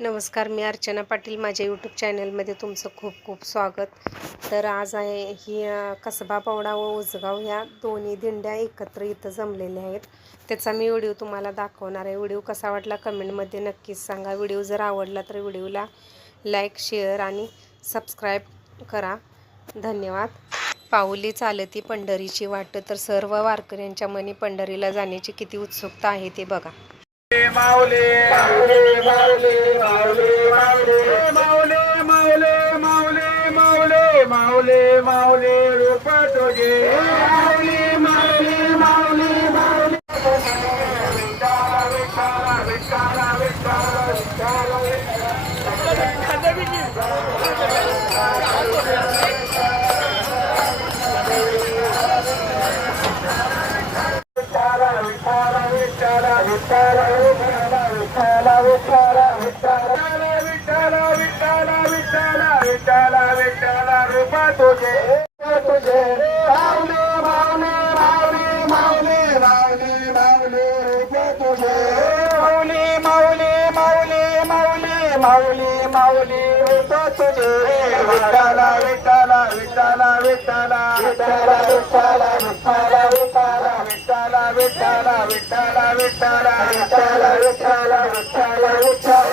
नमस्कार मी अर्चना पाटील. माझ्या यूट्यूब चॅनलमध्ये तुमचं खूप खूप स्वागत. तर आज आहे ही कसबा पावडा व उजगाव ह्या दोन्ही दिंड्या एकत्र इथं जमलेल्या आहेत. त्याचा मी व्हिडिओ तुम्हाला दाखवणार आहे. व्हिडिओ कसा वाटला कमेंटमध्ये नक्कीच सांगा. व्हिडिओ जर आवडला तर व्हिडिओला लाईक शेअर आणि सबस्क्राईब करा. धन्यवाद. पाऊली चालती पंढरीची वाट. तर सर्व वारकऱ्यांच्या मनी पंढरीला जाण्याची किती उत्सुकता आहे ते बघा. মাউলে মাউলে রূপা তোজে মাউলে মাউলে মাউলে মাউলে তারা তারা তারা माऊली माऊली रूप तुझे विठाला विठाला विठाला विठाला विठाला विठाला विठाला విఠాల విఠాల విఠాల విఠాల విఠాల విఠాల విఠాల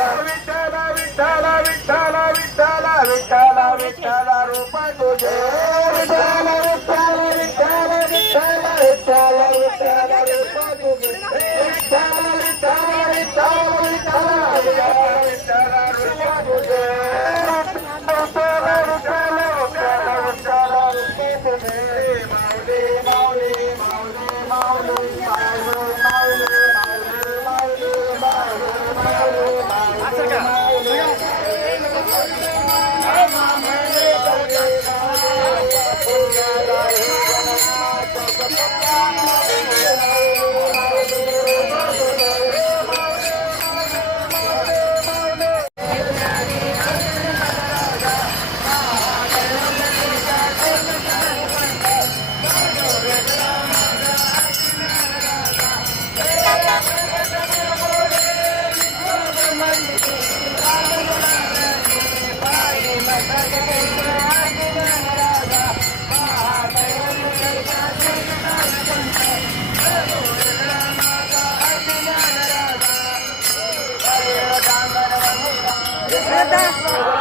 tchau